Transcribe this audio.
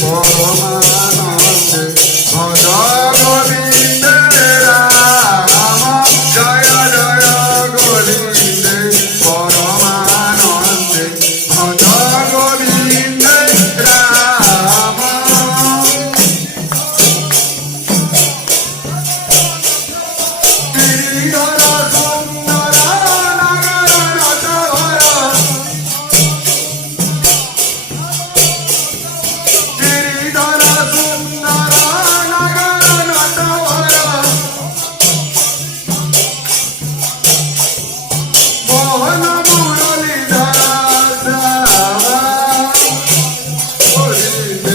परमानंदे भज गोविंद राम जय जय गोविंद परमानंदे भज गोविंद राम गिरिधर सुंदर नगर नटवर गिरिधर सुंदर नगर नटवर मोहन मुरलीधर श्याम गोविंद